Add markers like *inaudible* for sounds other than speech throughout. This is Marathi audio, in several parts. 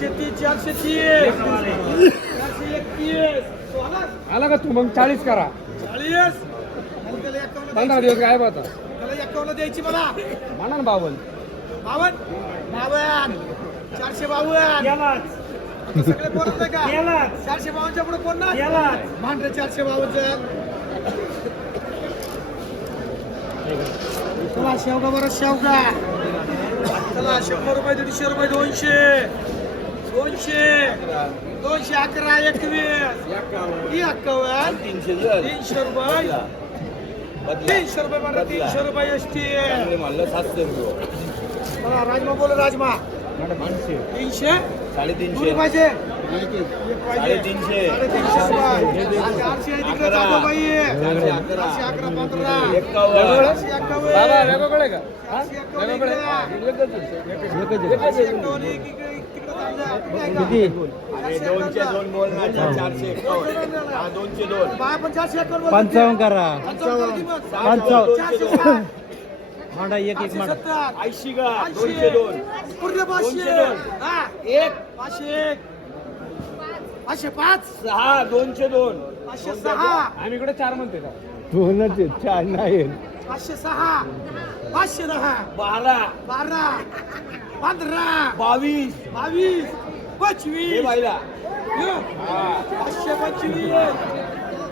चारशे तीस चारशे तीस चारशे एकतीस. सोळा, आला का तू? मग चाळीस करा. चाळीस. आणि त्याला एकावन्न पंधरा द्यायची. दिवस काय होता. त्याला एकावन्न द्यायची मला. म्हणा ना बावन. बावन्न बावन्न चारशे सगळे बोलत नाही का? चारशे बावनच्या पुढे कोण ना? मांडरे चारशे बावन्न चला शेवगा बरं शेवगा. चला शंभर रुपये दीडशे रुपये दोनशे. दोनशे दोनशे अकरा एकवीस एकावन्न तीनशे तीनशे रुपये तीनशे रुपये म्हणा तीनशे रुपये एस टी म्हणलं सातशे रुपये मला राजमा बोल राजमा तीनशे साडेतीनशे. अकरा. दोनशे. दोन बोल चारशे एकावन्न. दोनशे दोन. पंचावन्न करा. पंचावन्न मांडा एक एक मांडा सत्तर. ऐंशी ऐंशी. दोनशे दोन. पूर्ण पाचशे. दोन. हा. एक. पाचशे एक. पाचशे पाच. सहा दोनशे दोन. पाचशे सहा. आम्ही इकडे चार म्हणते का? दोनच चार नाही पाचशे सहा. पाचशे दहा. बारा. बारा. पंधरा. बावीस. बावीस. हे पंचवीस बाईला. यो. पाचशे पंचवीस.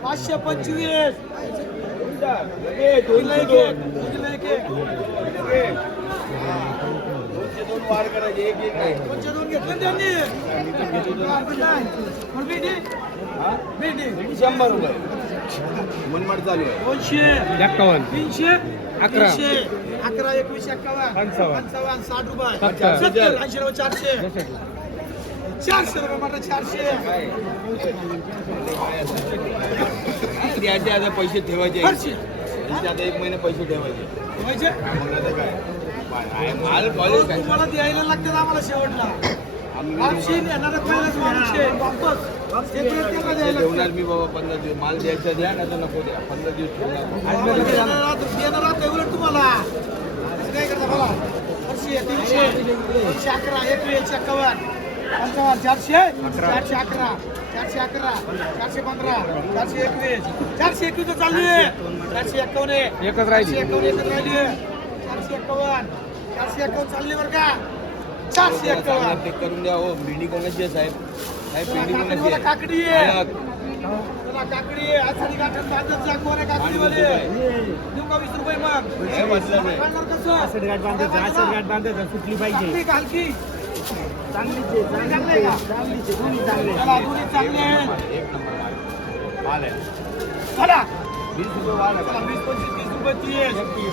पाचशे पंचवीस. दोनशे दोन. दोनशे दोन वार करायचे एक एक नाही दोनशे दोन त्यांनी पण शंभर रुपये मनमाड चालू आहे दोनशे एक्कावन्न तीनशे अकरा. अकरा एकवीस एक्कावन्न पंचावन्न. साठ रुपये सत्तर. ऐंशी रुपये चारशे चारशे रुपये म्हटलं चारशे याचे आता पैसे ठेवायचे आता एक महिने पैसे ठेवायचे. म्हणजे मग आता काय? आहे, माल कॉलेज काय? तुम्हाला द्यायला लागतात आम्हाला शेवटला. वापशी येणारा पहिलाच वापशी आहे. वापस. ते प्रत्येकाला द्यायला ठेवणार लागतात. मी बाबा पंधरा दिवस. माल द्यायचा द्या ना तर नको द्या. पंधरा दिवस ठेवणार आम्हाला देणार राहतो- देणार राहतो उलट तुम्हाला. असं काय करता बोला. वर्षी आहे, तीनशे. दोनशे अकरा एकवीस एक्कावन्न पंचावन्न चारशे चारशे अकरा चारशे अकरा चारशे पंधरा चारशे एकवीस चारशे एकवीस चालू आहे. चारशे एकावन्न आहे. एकच राहिली. चारशे एकावन्न एकच राहिली. चारशे एकावन्न चारशे एकावन्न चालली बरं का? चारशे चांगला एकावन्न. चेक करून द्या. हो भेंडी कोणाची आहे साहेब? साहेब भेंडी काकडी कोणाची आहे? काकडी आहे. काकडी आहे. आषाढी गाठण बांधत जा कोण आहे काकडीवाले देऊ का वीस रुपये मग? काय वाटलं नाही. कसं? गाठ बांधायचं आषाढ गाठ बांधायचं सुटली पाहिजे. हलकी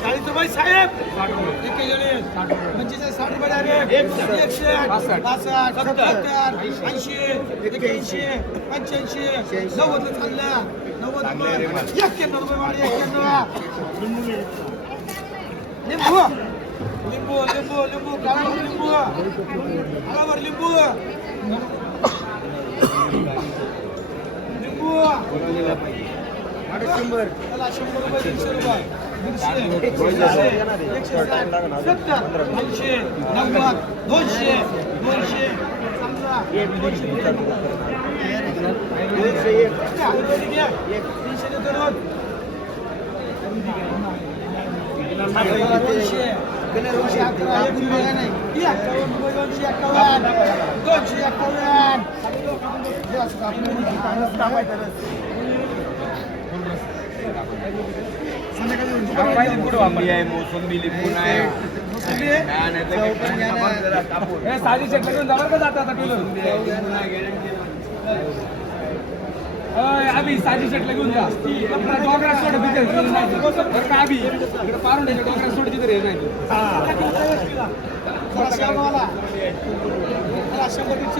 चाळीस रुपये साहेब. पंचेचाळीस, साठ रुपये. एकशे, पासष्ट. सत्तर. ऐंशी पंच्याऐंशी नव्वद चाललं नव्वद. रुपये एक्क्याण्णव रुपये वाढ एक्क्याण्णव लिंबू लिंबू लिंबू लिंबू काळा लिंबू आलावर लिंबू लिंबू शंभर शंभर रुपये दीडशे रुपये. एकशे सत्तर नव्वद दोनशे दोनशे. तीनशे दोनशे. दोनशे अकरा एक रुपया नाही. एकावन्न रुपये दोनशे एकावन्न दोनशे एकावन्न मोसंबी आहे मोसंबी लिंबू आहे साधी शेट घेऊन का जाता आबी साधी शेटला घेऊन जा. डोंगरा सोड तिथे बरं का आबी इकडे पारून डोंगरा सोड तिथे रे नाही.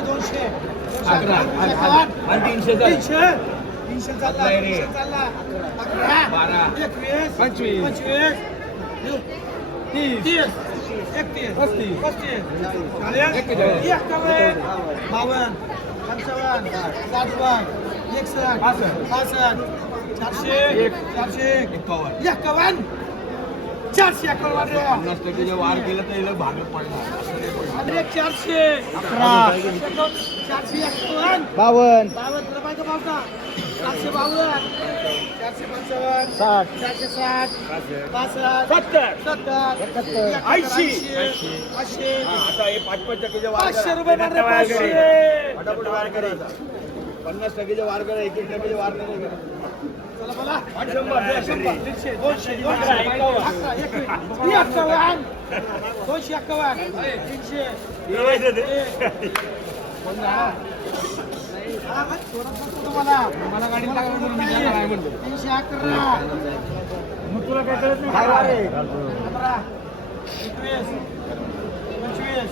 दोनशे. तीनशे. तीनशे. चालला बारा. पंचवीस. पंचवीस. तीस. तीस. एकतीस. पस्तीस. पस्तीस. बावन्न पंचावन्न साठ रुपये एकसष्ट पासष्ट. पासष्ट चारशे एक. चारशे एकावन्न. एकावन्न चारशे वाटे पन्नास टक्के जे वार केलं तर याला भागत पडणार असं नाही पडणार. आणि एक चारशे अकरा. चारशे एकावन्न बावन्न बावन्न रुपये का चारशे बावन्न चारशे पंचावन्न साठ. चारशे साठ पासष्ट सत्तर. सत्तर एकाहत्तर, ऐंशी. पाचशे आता हे पाच पाच टक्केचे पाचशे. रुपये पाचशे. फटाफट वार करायचा पन्नास टक्केचे वार करा एक एक टक्केचे वार करा. दोनशे एकावन्न तीनशे *laughs* हा, मग थोडं बघतो तुम्हाला मला गाडी मी तीनशे अकरा मग तुला काय कळत नाही अकरा एकवीस पंचवीस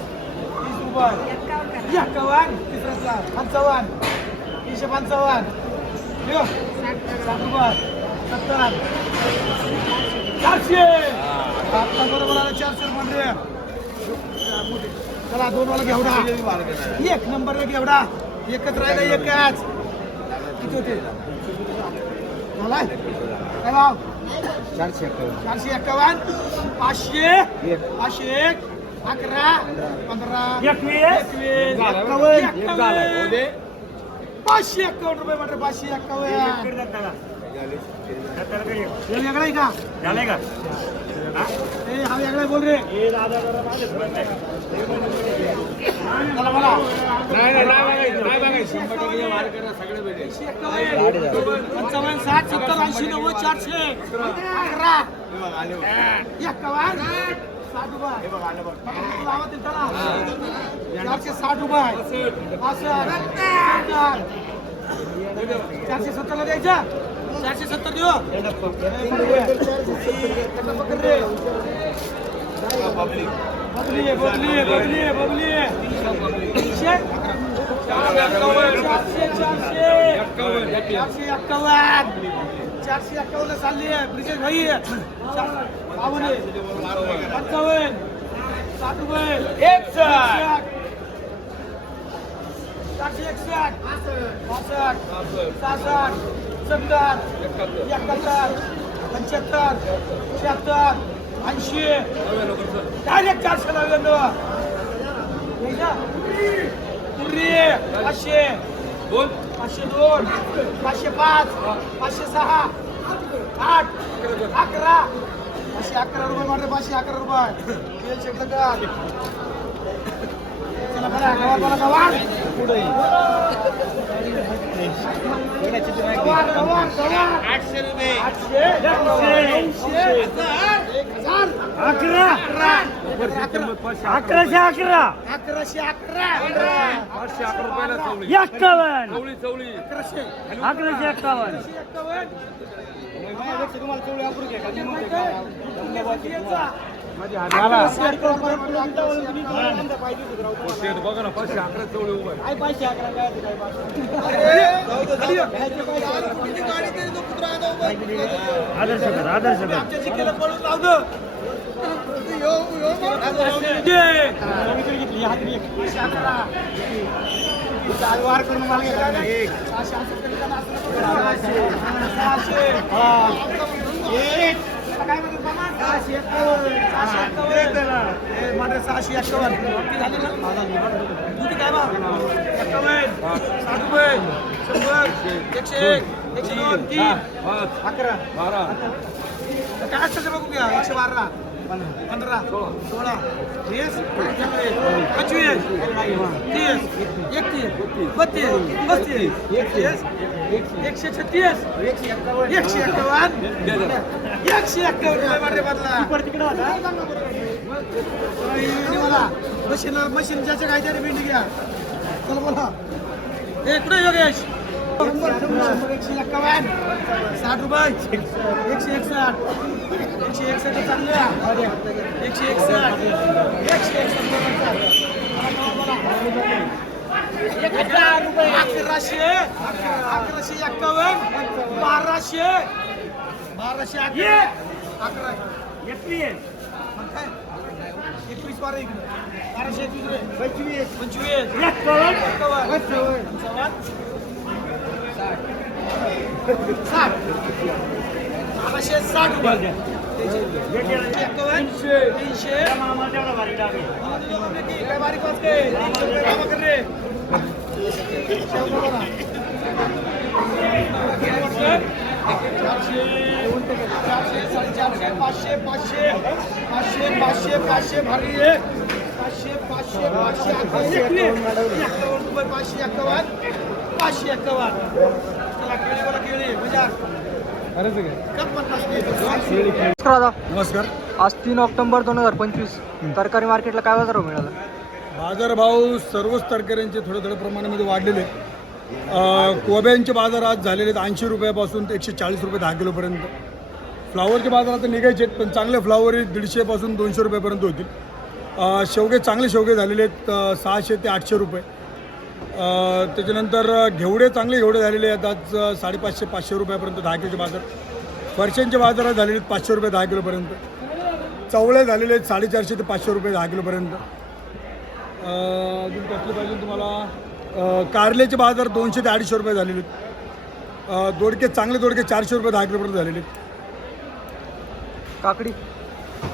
तीस रुपये एकावन्न तिसरा पंचावन्न तीनशे पंचावन्न ठेव. रुपये सत्तर चारशे आता बरोबर आला चारशे रुपये चला दोन वाला घेवडा एक नंबर घेवडा एकच राहिला एकच किती होते? झालाय काय भाव? चारशे एकावन्न. चारशे एकावन्न. पाचशे. एक. पाचशे एक. अकरा. पंधरा. एकवीस. एकवीस. झालं. झालं. पाचशे एकावन्न रुपये म्हटलं पाचशे एकावन्न. हे वेगळा आहे का झालंय का हा वेगळा बोल रे चला बोला पंचावन्न साठ सत्तर ऐंशी नव्वद चारशे अकरा एकावन्न साठ रुपये हे चारशे साठ सत्तर चारशे सत्तरला चारशे सत्तर देऊ पकड रे. पब्लिक. बबली आहे, बबली आहे, बबली आहे, बबली आहे. तीनशे? चारशे चारशे चारशे एक्कावन्न चारशे एक्कावन्न चालली आहे ब्रिजेश भाई चार- बावन्न आहे. पंचावन्न साठ रुपये एकसष्ट चारशे एकसष्ट पासष्ट सहासष्ट सत्तर एकाहत्तर पंच्याहत्तर शहात्तर ऐंशी. डायरेक्ट चारशे नव्याण्णव पाचशे. दोन पाचशे दोन पाचशे पाच पाचशे सहा आठ अकरा. पाचशे अकरा रुपये मात्र पाचशे अकरा रुपये. आठशे रुपये अकरा अकराशे अकरा अकराशे अकरा पाचशे अकरा रुपयाला चवळी एक्कावन्न चवळी चवळी अकराशे अकराशे एक्कावन्न तुम्हाला तेवढे अप्रूव्ह घ्या आदर्श कर आदर्श कर नाही. सहाशे एक्कावन्न. झाली ना? काय बा? एक्कावन्न. साठ रुपये. शंभर. एकशे एक. एकशे दोन. तीन. अकरा. बारा काय असतं बघू घ्या एकशे बारा पंधरा सोळा वीस पंचवीस तीस एकतीस बत्तीस पस्तीस एकतीस एकशे छत्तीस एकशे एक्कावन्न एकशे एक्कावन्न मशीन मशीन ज्याच्या काहीतरी भेंडी घ्या. चला बोला. हे कुठे योगेश? एकशे एक्कावन्न साठ रुपये एकशे एकसष्ट एकशे एकसष्ट चांगल्या एकशे एकसष्ट एकशे एकसष्ट एक हजार रुपये अकराशे अकराशे एक्कावन्न बाराशे बाराशे अकरा अकरा एकवीस बारा इकडे बाराशे एकवीस पंचवीस. पंचवीस. एक्कावन्न एक्कावन्न पंचावन्न साठ बाराशे साठ रुपये एक्कावन्न तीनशे मामा तेवढा भारी टाके काय बारीक नमस्कार दादा नमस्कार. आज तीन ऑक्टोबर दोन हजार पंचवीस. तरकारी मार्केटला काय बाजार मिळाला? बाजारभाव सर्वच तरकाऱ्यांचे थोड्या थोड्या प्रमाणामध्ये वाढलेले आहेत. अ, कोब्यांचे बाजार आज झालेले आहेत ऐंशी रुपयापासून ते एकशे चाळीस रुपये दहा किलोपर्यंत. फ्लावरचे बाजार आता निघायचे आहेत पण चांगले फ्लावर दीडशेपासून दोनशे रुपयापर्यंत होतील. अ, शेवगे चांगले शेवगे झालेले आहेत अ, सहाशे ते आठशे रुपये. त्याच्यानंतर घेवडे चांगले घेवडे झालेले आहेत. आज साडेपाचशे पाचशे रुपयापर्यंत दहा किलोचे बाजार. फरशांचे बाजार झालेले आहेत पाचशे रुपये दहा किलोपर्यंत. चवळे झालेले आहेत साडेचारशे ते पाचशे रुपये दहा किलोपर्यंत. अजून कसले पाहिजे तुम्हाला? कारल्याचे बाजार दोनशे ते अडीचशे रुपये झालेले आहेत. दोडके चांगले दोडके चारशे रुपये दहा किलोपर्यंत झालेले आहेत. काकडी?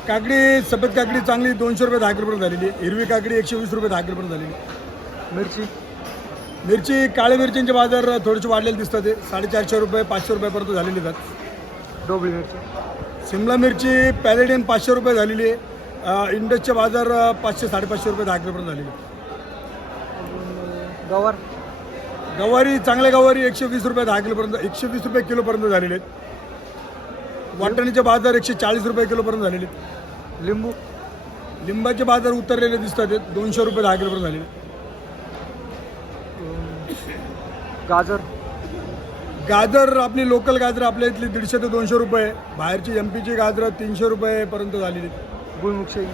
काकडी सफेद काकडी चांगली दोनशे रुपये दहा किलोपर्यंत झालेली हिरवी काकडी एकशे वीस रुपये दहा किलोपर्यंत झालेली. मिरची? मिरची काळ्या मिरच्यांचे बाजार थोडेसे वाढलेले दिसतात. ते साडेचारशे रुपये पाचशे रुपयापर्यंत झालेले आहेत. डोबळी मिरची. शिमला मिरची पॅलेडियन पाचशे रुपये झालेली आहे. इंडसचे बाजार पाचशे साडेपाचशे रुपये दहा किलोपर्यंत झालेले. गवार. गवारी चांगल्या गवारी एकशे वीस रुपये दहा किलोपर्यंत एकशे वीस रुपये किलोपर्यंत झालेले आहेत. वाटाण्याचे बाजार एकशे चाळीस रुपये किलोपर्यंत झालेले आहेत. लिंबू. लिंबाचे बाजार उतरलेले दिसतात दोनशे रुपये दहा किलोपर्यंत झालेले आहेत. गाजर. गाजर आपली लोकल गाजर आपल्या इथली दीडशे ते दोनशे रुपये. बाहेरची एम पीची गाजरं तीनशे रुपयेपर्यंत झालेली. भुईमुग शेंग.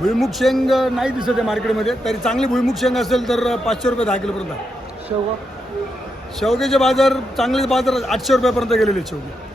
भुईमुग शेंग नाही दिसत आहे मार्केटमध्ये. तरी चांगली भुईमुग शेंग असेल तर पाचशे रुपये दहा किलोपर्यंत. शेवगा. शेवग्याचे बाजार चांगले बाजार आठशे रुपयापर्यंत गेलेले शेवगे.